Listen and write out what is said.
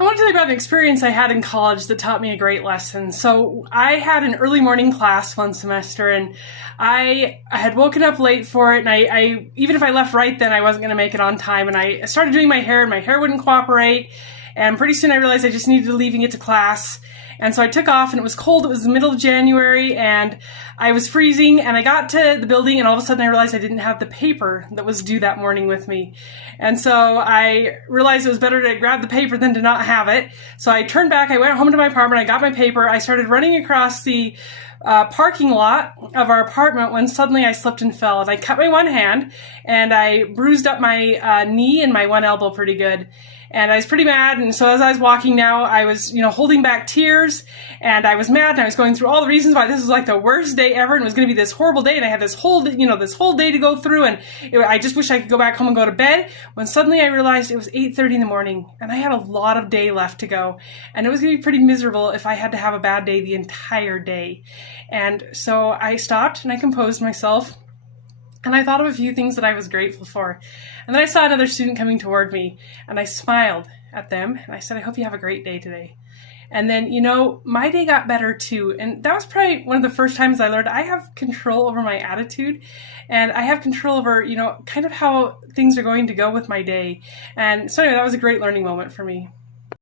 I want to tell you about an experience I had in college that taught me a great lesson. So I had an early morning class one semester, and I had woken up late for it. And I even if I left right then, I wasn't going to make it on time. And I started doing my hair, and my hair wouldn't cooperate. And pretty soon I realized I just needed to leave and get to class. And so I took off, and it was cold. It was the middle of January, and I was freezing. And I got to the building, and all of a sudden I realized I didn't have the paper that was due that morning with me. And so I realized it was better to grab the paper than to not have it. So I turned back. I went home to my apartment. I got my paper. I started running across the parking lot of our apartment when suddenly I slipped and fell. And I cut my one hand, and I bruised up my knee and my one elbow pretty good. And I was pretty mad. And so as I was walking now, I was, holding back tears, and I was mad, and I was going through all the reasons why this was like the worst day ever, and it was going to be this horrible day. And I had this whole day to go through. And I just wish I could go back home and go to bed, when suddenly I realized it was 8:30 in the morning, and I had a lot of day left to go. And it was going to be pretty miserable if I had to have a bad day the entire day. And so I stopped, and I composed myself. And I thought of a few things that I was grateful for. And then I saw another student coming toward me, and I smiled at them, and I said, "I hope you have a great day today." And then, my day got better too. And that was probably one of the first times I learned I have control over my attitude, and I have control over, kind of how things are going to go with my day. And so anyway, that was a great learning moment for me.